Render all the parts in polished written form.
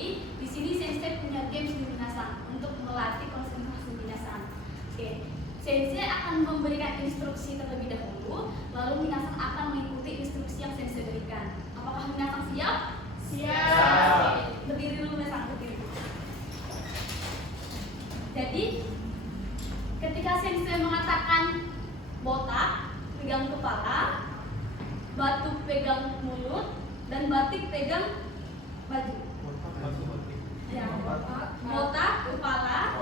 Tapi di sini Sensei punya games nih minasan untuk melatih konsentrasi minasan. Oke, Sensei akan memberikan instruksi terlebih dahulu, lalu minasan akan mengikuti instruksi yang Sensei berikan. Apakah minasan siap? Siap. Berdiri dulu minasan, berdiri. Jadi ketika Sensei mengatakan botak pegang kepala, batu pegang mulut, dan batik pegang baju. Ya, botak kepala,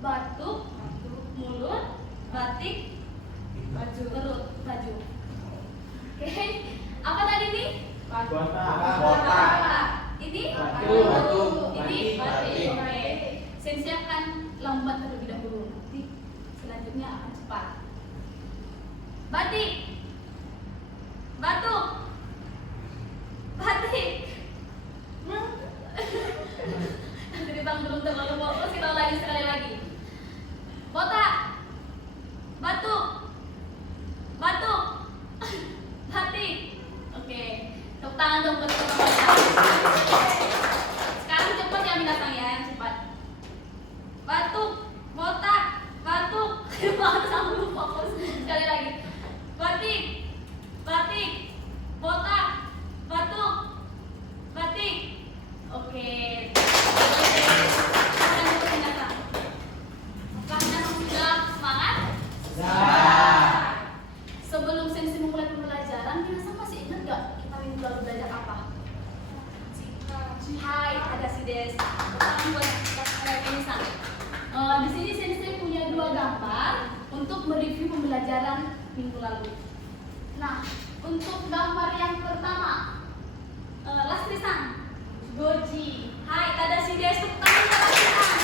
batuk mulut, batik baju, perut baju. Oke, apa tadi nih? Botak. Ini Batuk. ini Batik. Oke, Sensei akan lambat terlebih dahulu. Nanti selanjutnya akan cepat. Batik, batuk, batik. Jadi bang belum terlalu fokus, kita ulangi sekali lagi. Botak, batuk, batuk, batik. Oke, tepuk tangan dong buat teman-teman. Sekarang cepat ya minasan ya, yang cepat. Batuk, botak, batuk. Langsung belum fokus. Sekali lagi. Batik, batik, botak, batuk, batik. Oke. Apakah minasan sudah semangat? Sebelum Sensei memulai pembelajaran, minasan masih ingat gak kita minggu lalu belajar apa? Hai, ada si Des. Sekarang buat minasan. Di sini Sensei punya dua gambar untuk mereview pembelajaran minggu lalu. Nah, untuk gambar yang pertama, Lastri-san, Goji. Hai, ada si Des. Tepuk tangan untuk Lastri-san.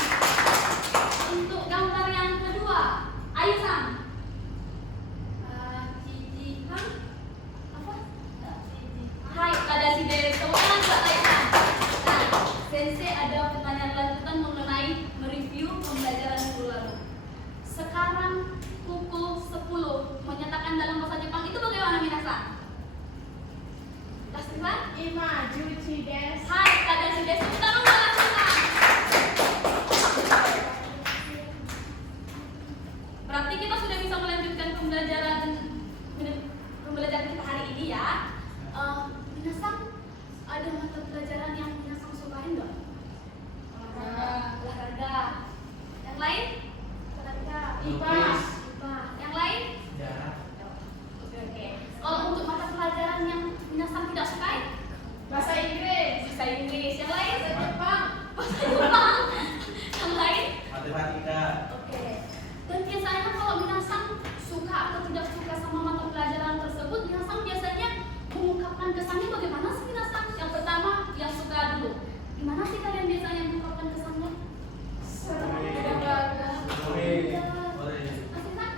Untuk gambar yang kedua, Ayu-san. Cici, apa? Hai, ada si Des. Tepuk tangan buat Ayu-san. Nah, Sensei ada pertanyaan lanjutan mengenai mereview pembelajaran minggu lalu. Sekarang pukul 10 menyatakan dalam bahasa Jepang itu bagaimana minasan? Lastri-san? Imajuchi desu. Hai, ada si Des. Tepuk tangan buat Lastri-san. Berarti kita sudah bisa melanjutkan pembelajaran kita hari ini ya. Minasan, ada mata pelajaran yang minasan sukain nggak? Olahraga. Yang lain? Olahraga. IPA. Yang lain? Oke. Kalau untuk mata pelajaran yang minasan tidak sukai? Bahasa Inggris. Bahasa Inggris. Yang lain? Bahasa Jepang. Bahasa Jepang. Yang lain? Matematika. Oke. Dan biasanya kalau minasan suka atau tidak suka sama mata pelajaran tersebut, minasan biasanya mengungkapkan kesannya bagaimana sih minasan? Yang pertama, yang suka dulu. Gimana sih kalian biasanya mengungkapkan kesannya? Seru. Asik kan?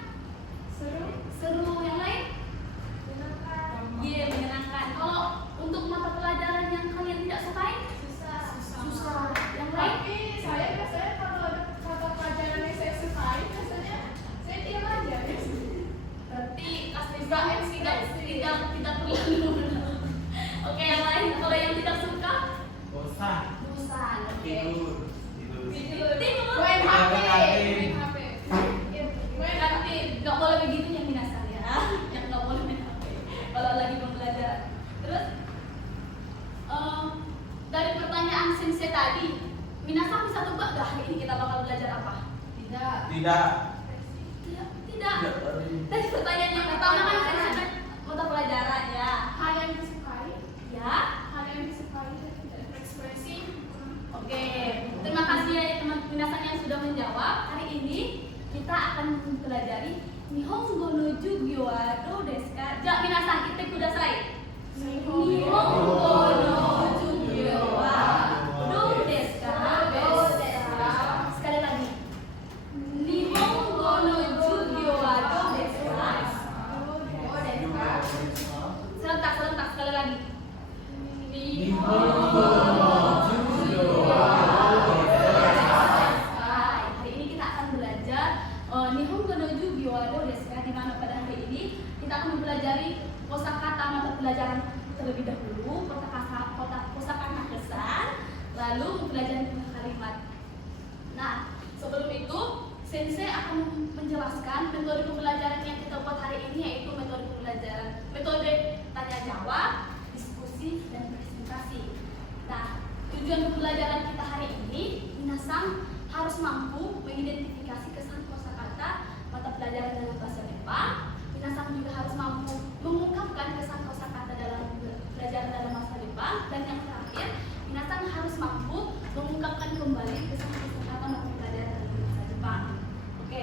Seru. Seru. Yang lain? Menyenangkan. Iya, menyenangkan. Kalau untuk mata pelajaran yang kalian tidak sukai? Susah. Yang lain? Tapi saya biasanya kalau ada mata pelajaran yang saya sukai, biasanya saya diam aja. Berarti Lastri-san tidak perlu. Oke, yang lain kalau yang tidak suka? Bosan. Bosan. Oke. Tidur. Main HP. Main HP. Nggak boleh begitu yang minasan ya. Yang nggak boleh main HP. Kalau lagi pembelajaran. Terus dari pertanyaan Sensei tadi, minasan bisa tebak nggak hari ini kita bakal belajar apa? Tidak. Tidak. Tidak. Dari pertanyaan yang pertama kan Sensei mata pelajaran ya. Hal yang disukai. Ya. Hal yang disukai dan tidak berekspresi. Oke, terima kasih ya teman minasan yang sudah menjawab. Hari ini kita akan mempelajari Nihongo no Jugyo wa do desu ka? Ja, minasan, kita sudah selesai. Nihongo no Jugyo wa do desu ka? Sekali lagi. Nihongo no Jugyo wa do desu ka? Serentak sekali lagi. Hari ini kita akan belajar Nihongo no Jugyo wa do desu ka? Di mana pada hari ini kita akan mempelajari kosakata mata pelajaran terlebih dahulu, kosakata kesan, lalu mempelajari kalimat. Nah, sebelum itu Sensei akan menjelaskan metode pembelajaran yang kita buat hari ini, yaitu metode pembelajaran tanya jawab, diskusi, dan presentasi. Nah, tujuan pembelajaran kita hari ini, minasang harus mampu mengidentifikasi kesan kosakata mata pelajaran dalam bahasa Jepang. Minasang juga harus mampu mengungkapkan kesan kosakata dalam pelajaran dalam bahasa Jepang. Dan yang terakhir, minasang harus mampu mengungkapkan kembali kesan kosakata mata pelajaran dalam bahasa Jepang. Oke,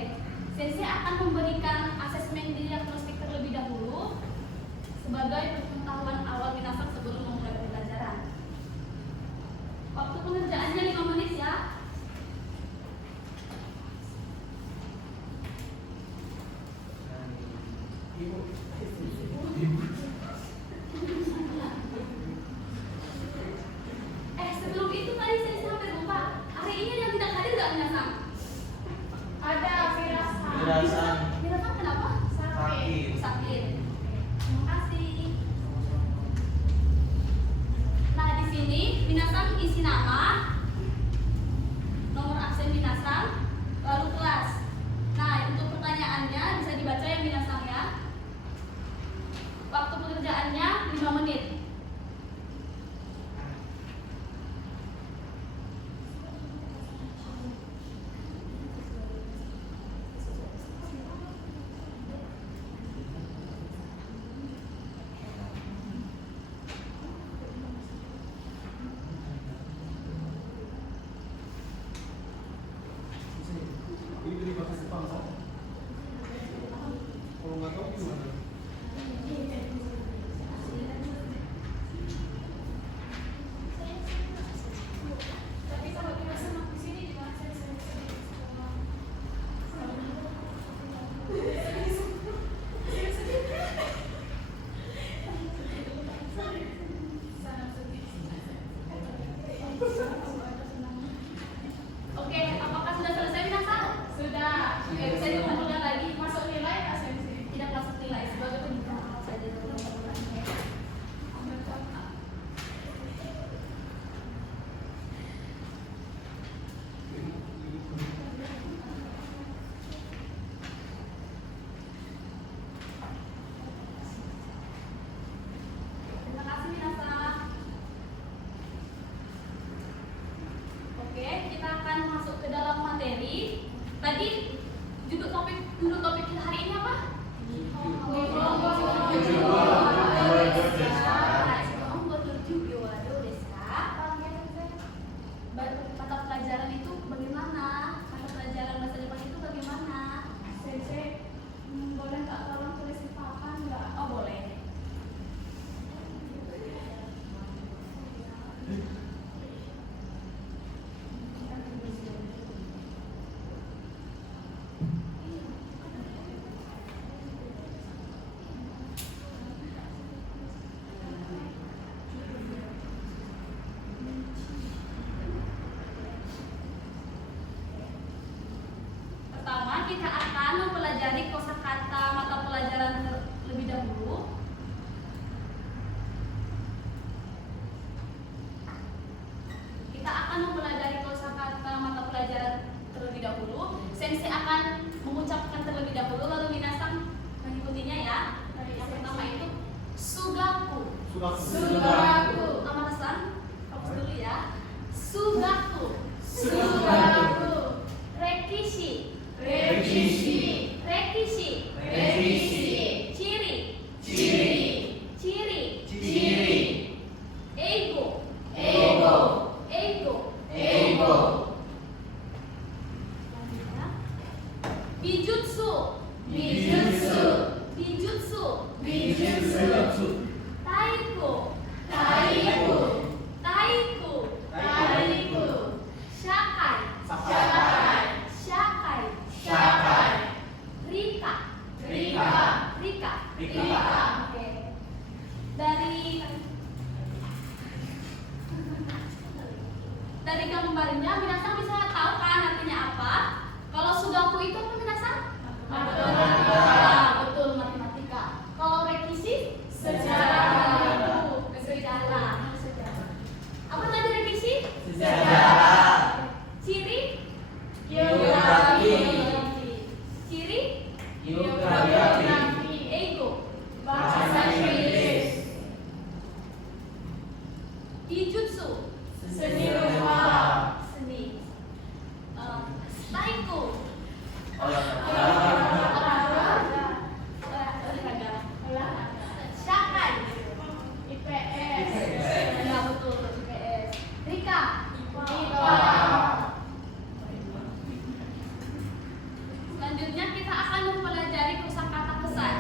Sensei akan memberikan asesmen diagnostik terlebih dahulu sebagai pengetahuan awal minasang sebelum memulai pembelajaran. Waktu pengerjaannya 5 menit ya. Sebelum itu tadi saya sampai lupa. Hari ini yang tidak hadir nggak minasang? Ada Firasan. Firasan. Minasang kenapa? Sakit. Sakit. Terima kasih. Nah, di sini minasang isi nama, nomor absen minasang, lalu kelas. Nah, untuk pertanyaannya bisa dibaca ya minasang ya. Waktu pekerjaannya 5 menit. Ini dari bahasa Jepang kan? Kalau nggak tahu gimana? Tapi kalau kita senang di sini di mana saya Oke, apakah sudah selesai minasang? sudah. Oke, bisa dikumpulkan lagi. Masuk nilai nggak Sensei? Tidak masuk nilai sebagai pendidikan saja. Terima kasih minasang. Oke, kita akan masuk ke dalam materi. Tadi duduk topik kita hari ini apa? Mata pelajaran itu bagaimana? Mata pelajaran bahasa Jepang itu bagaimana? Sensei, boleh nggak tolong tulis di papan nggak? Oh, boleh. Pertama, kita akan mempelajari kosakata mata pelajaran terlebih dahulu. Kita akan mempelajari kosakata mata pelajaran terlebih dahulu. Sensei akan mengucapkan terlebih dahulu, lalu minasang mengikutinya ya. Yang pertama itu sugaku. Sugaku. Amarasan, fokus dulu ya. Sugaku. Sugaku. Rekishi. Rekishi. Rekishi. Rekishi. Ciri. Ciri. Ciri. Ciri. Eigo. Ego. Eigo. Ego. Lanjut ya. Bijutsu. Bijutsu. Bijutsu. Bijutsu. Taiko. Taiku. Taiku. Taiku. Shakai. Shakai. Shakai. Shakai. Rika. Rika. Rika. Rika. Oke. Dari gambarnya minasang bisa tahu kan artinya apa? Kalau sugaku itu apa minasang? Matematika. Betul, matematika. Kalau rekishi? Sejarah. Sejarah. Apa tadi rekishi? Sejarah. Kijutsu. Seni rupa. Seni. Taiko. Olahraga. Olahraga. Shakai. IPS. IPS. Ya betul, IPS. Rika. IPA. Selanjutnya kita akan mempelajari kosakata kesan.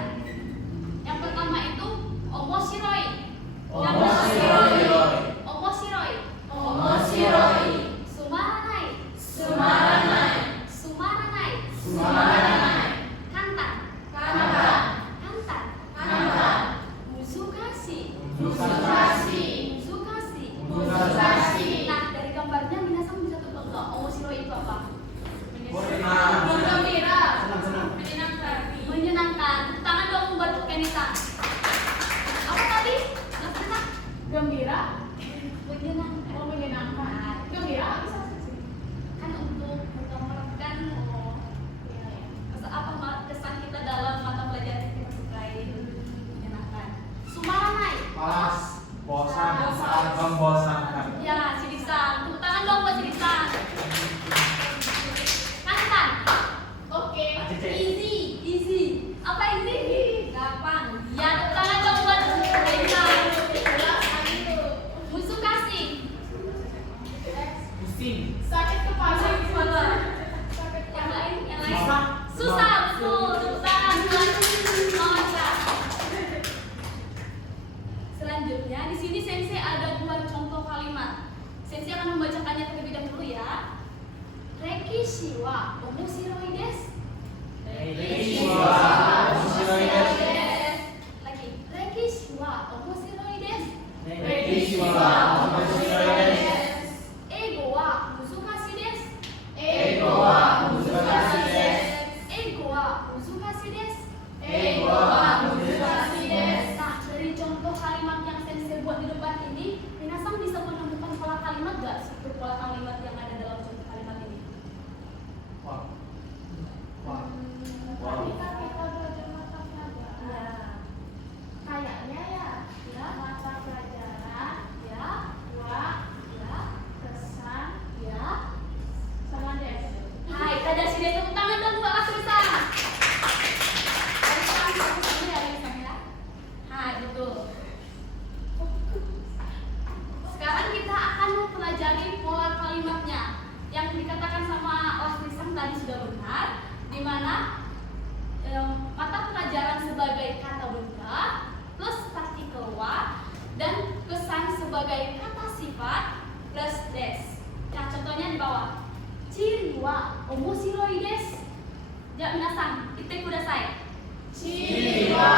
Yang pertama itu omoshiroi. Omoshiroi. Omoshiroi. Omoshiroi. Sumaranai. Sumaranai. Sumaranai. Sumaranai. Kantan. Kantan. Kantan. Kantan. Musukashi. Musukashi. Musukashi. Musukashi. Nah, dari gambarnya minasan bisa tebak nggak omoshiroi itu apa? Gembira. Senang-senang. Menyenangkan. Tangan dong membantu Kenita. Apa tadi? Maksudnya Gembira. menyenangkan. Oh, menyenangkan. Gembira bisa sih. Kan untuk menggambarkan apa kesan kita dalam mata pelajaran yang kita sukai, menyenangkan. Sumaranai. Malas. Bosan. Bosan. Membosankan. Ya, Sidisan. Tepuk tangan dong buat Sidisan. Kantan. Oke. Acece. Easy. Easy. Apa easy? Gampang. Ya, tepuk tangan dong buat Sidisan. Jelas itu. Musukashi. Pusing. Sakit kepala. Sakit kepala. Sakit Yang kepala. lain, yang lain. Susah. Susah, betul. Tepuk tangan buat Nocha. Selanjutnya, di sini Sensei ada 2 contoh kalimat. Sensei akan membacakannya terlebih dahulu ya. Rekishi wa omoshiroi desu. Rekishi wa omoshiroi desu. Lagi. Rekishi wa omoshiroi desu. Rekishi wa omoshiroi desu. Eigo wa musukashi desu. Ego wa musukashi desu. Eigo wa musukashi desu. Ego wa musukashi desu. Nah, dari contoh kalimat yang Sensei buat di depan ini, minasan bisa menemukan pola kalimat gak? Struktur pola kalimat yang ada dalam contoh kalimat ini. Wah. Wah. Tadi kan kita belajar mata pelajaran. Ya, Kayaknya ya mata pelajaran ya, wa ya, kesan ya. sama des. Hai, Tadashi desu, tepuk tangan dong buat Asri-san. Dari sekarang satu dulu ya, Asri-san ya. Hai, betul. Sekarang kita akan mempelajari pola kalimatnya. Yang dikatakan sama Asri-san tadi sudah benar, di mana mata pelajaran sebagai kata benda plus partikel wa dan kesan sebagai kata sifat plus des. Nah, contohnya di bawah. Chiri wa omoshiroi desu. Ja, minasan, itte kudasai. Chiri wa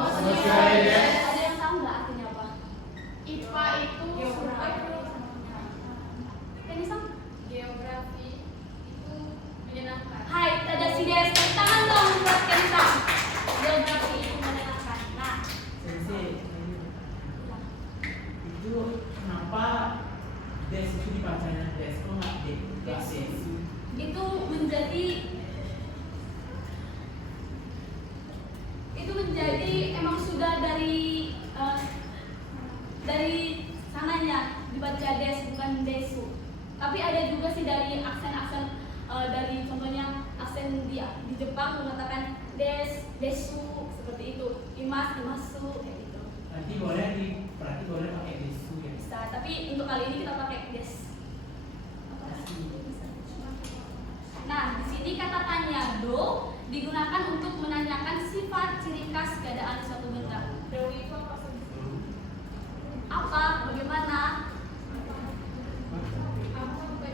omoshiroi desu. Ada yang tahu nggak artinya apa? IPA itu Geografi. Kenisa? geografi itu menyenangkan. Hai, Tadashi desu. Tepuk tangan dong buat Kenisa. Geografi itu menyenangkan. Nah, Sensei, itu kenapa des itu dibacanya des? Kok nggak des? Nggak des? itu menjadi emang sudah dari sananya dibaca des bukan desu. Tapi ada juga sih dari aksen-aksen dari contohnya aksen dia di Jepang mengatakan des, desu seperti itu. Imas, imasu kayak gitu. Berarti boleh pakai desu ya? Bisa, tapi untuk kali ini kita pakai des. Nah, di sini kata tanya do digunakan untuk menanyakan sifat ciri khas keadaan suatu benda. Dewi itu apa sih? Apa? Bagaimana?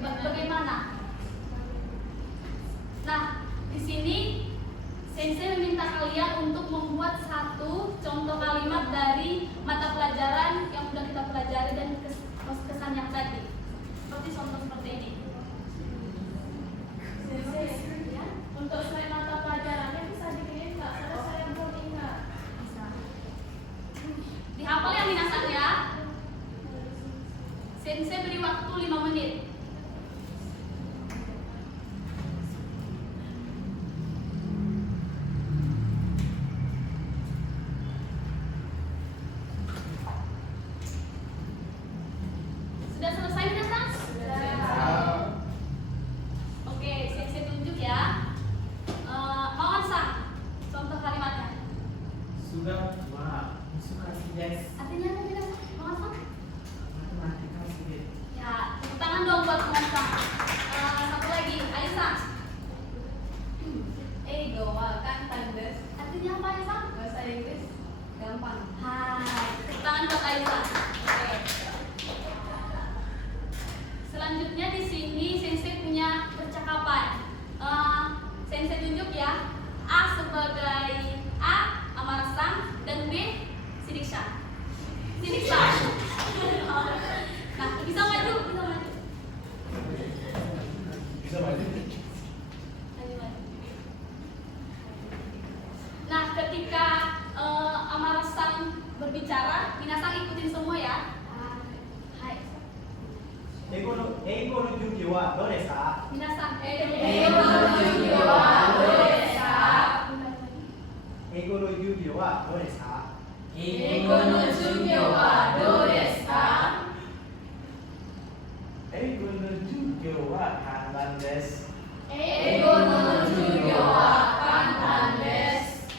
Bagaimana? Nah, di sini Sensei meminta kalian untuk membuat satu contoh kalimat dari mata pelajaran yang sudah kita pelajari dan kesan yang tadi. Seperti contoh seperti ini. Ya, Untuk selain mata pelajarannya bisa dikirim nggak? Karena saya belum ingat. bisa. Dihafal yang minasan ya. Sensei beri waktu 5 menit. 授はどうですか？皆さん、英語の授業はどうですか？英語の授業はどうですか？英英語の授業はどうですか？英語の授業は簡単です。英語の授業は簡単です。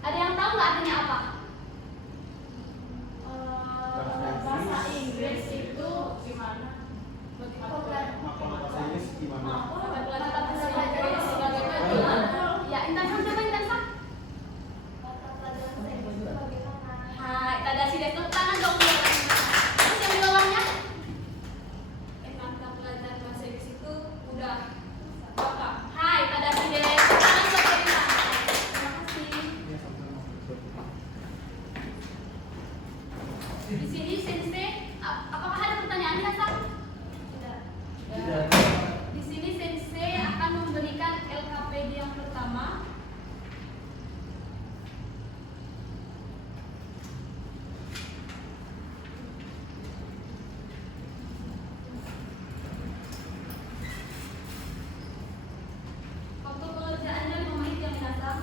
ada yang tahu nggak artinya apa? Bahasa Inggris itu gimana? Maka bahasa Inggris gimana? Ya, Intan Sang, coba Intan Sang. Hai, tadashi desu. Tepuk tangan dong. Terus yang di bawahnya? Mata pelajaran bahasa Inggris itu udah Bapak. Hai, tadashi desu. Tepuk tangan dong buat Intan. Terima kasih. Iya, sama-sama. Di sini Sensei, apakah ada pertanyaan Intan Sang? Tidak. Tidak. Di sini Sensei akan memberikan LKPD yang pertama. Waktu pengerjaannya 5 menit yang datang.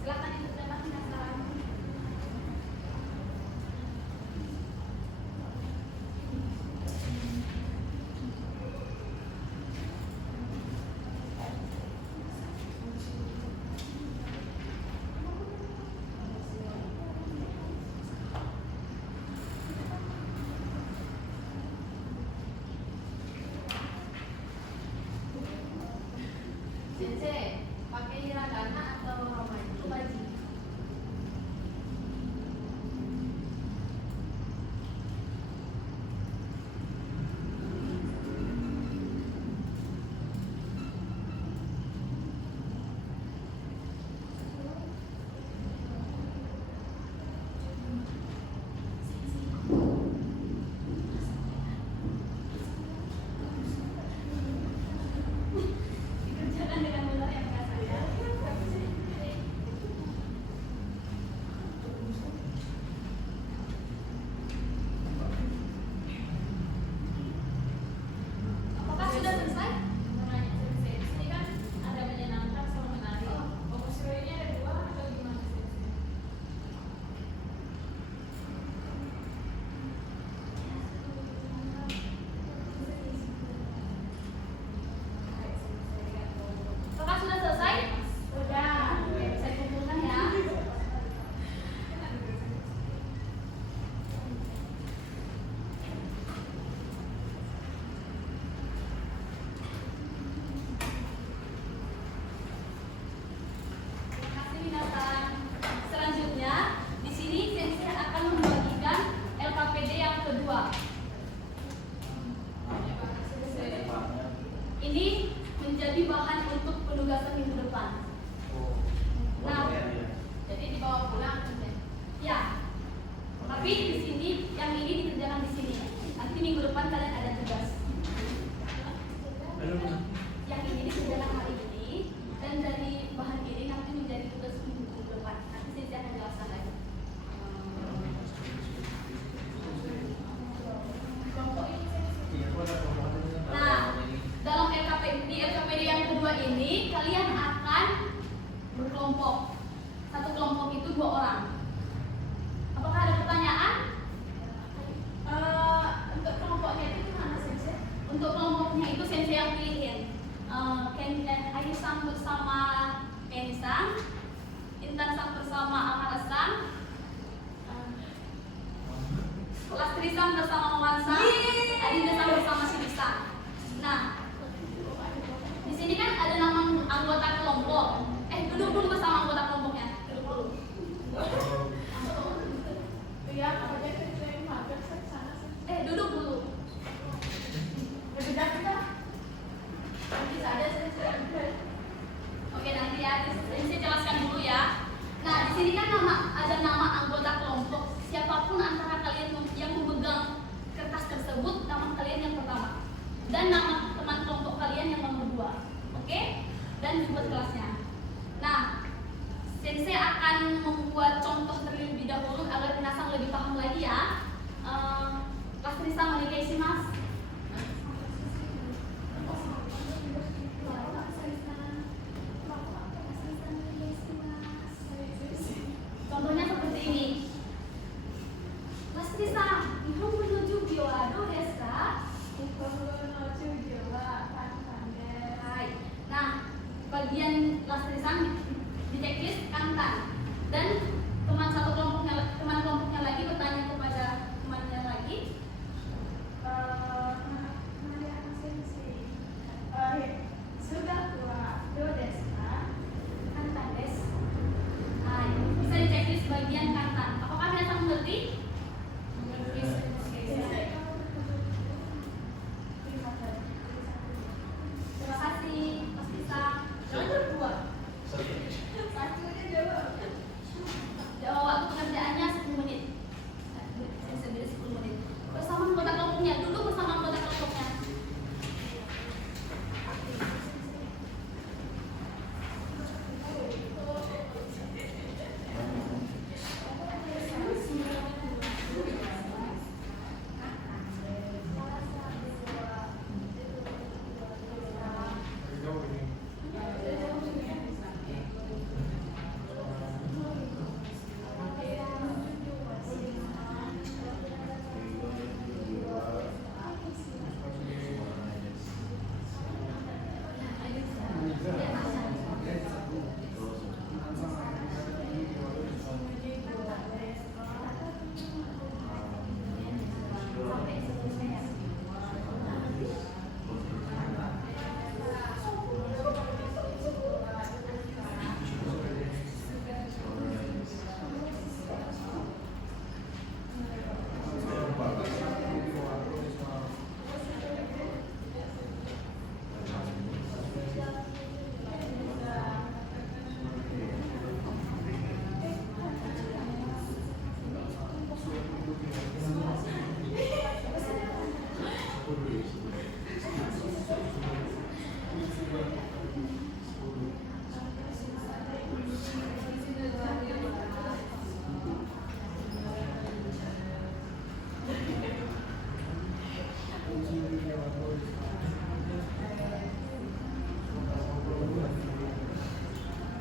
Silakan diterjemahkan penasaran. Sensei, pakai hiragana atau romaji? Dikerjakan dengan benar yang enggak saya. Apakah sudah selesai? Menanya Sensei, di sini kan ada menyenangkan sama menarik. Fokus readingnya ada 2 atau gimana Sensei? Apakah sudah selesai? Udah. Oke, saya kumpulkan ya. Terima kasih Minasan. Selanjutnya, di sini Sensei akan membagikan LKPD yang kedua. Ini menjadi bahan untuk penugasan minggu depan. Nah, Jadi dibawa pulang Sensei. ya. Tapi di sini yang ini dikerjakan di sini. Nanti minggu depan kalian ada tugas. Belum. Yang ini dikerjakan hari ini dan dari bahan ini nanti menjadi tugas minggu depan. Nanti Sensei akan jelaskan lagi. Kelompok ini Sensei. Iya, gua ada pemahaman. Nah, dalam LKPD yang kedua ini kalian akan berkelompok. Satu kelompok itu 2 orang. Apakah ada pertanyaan? Untuk kelompoknya itu gimana Sensei? Untuk kelompoknya itu Sensei yang pilihin. Ayu Sang bersama Eni Sang, Intan Sang bersama Amara Sang, Lastri Sang bersama Maman Sang, Adinda Sang bersama Siti Sang. Nah, di sini kan ada nama anggota kelompok. Duduk dulu bersama anggota kelompoknya. Duduk dulu. Iya, apa aja Sensei mager sana Sensei. Duduk dulu. Beda kita. Nanti saja Sensei. Oke, nanti ya. Sensei jelaskan dulu ya. Nah, di sini kan ada nama anggota kelompok. Siapapun antara kalian yang memegang kertas tersebut, nama kalian yang pertama. Dan nama teman kelompok kalian yang nomor berdua. Oke? Dan dibuat kelasnya. Nah, Sensei akan membuat contoh terlebih dahulu agar minasang lebih paham lagi ya. Kelas Risa Manikesi Mas. Contohnya seperti ini. Mas Risa, Nihon menuju Gyoado desu ka? Hai. Nah, bagian kelas Risa di checklist kantan dan teman kelompoknya lagi bertanya kepada temannya lagi. Kantan desu. Hai. Bisa di checklist bagian kantan. Apakah minasang mengerti? Terima kasih, Mas Risa. Jawab waktu pekerjaannya 10 menit. Saya beri 10 menit. Bersama anggota kelompoknya, duduk bersama anggota kelompoknya.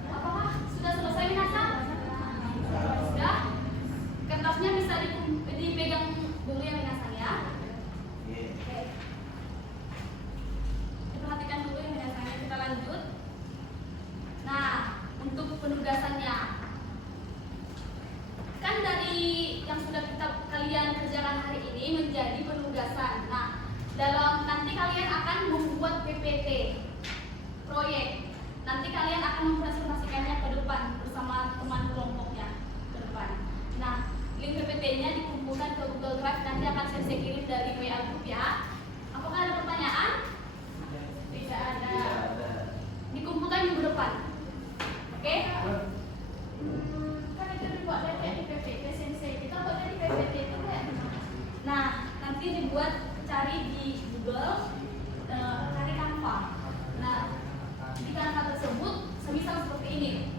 Apakah sudah selesai minasang? Sudah? Kertasnya bisa dipegang dulu ya minasang ya. Oke. Diperhatikan dulu ya minasangnya, kita lanjut. Nah, untuk penugasannya. Kan dari yang sudah kalian kerjakan hari ini menjadi penugasan. Nah, nanti kalian akan membuat PPT proyek. Nanti kalian akan mempresentasikannya ke depan bersama teman kelompoknya ke depan. Nah, link PPT-nya dikumpulkan ke Google Drive, nanti akan saya kirim dari WA Group ya. Apakah ada pertanyaan? Tidak ada. Dikumpulkan minggu depan. Oke? Kan itu dibuat di PPT Sensei. Kita buatnya di PPT itu kan. Nah, nanti dibuat, cari di Google, cari Canva. Nah, di Canva tersebut semisal seperti ini.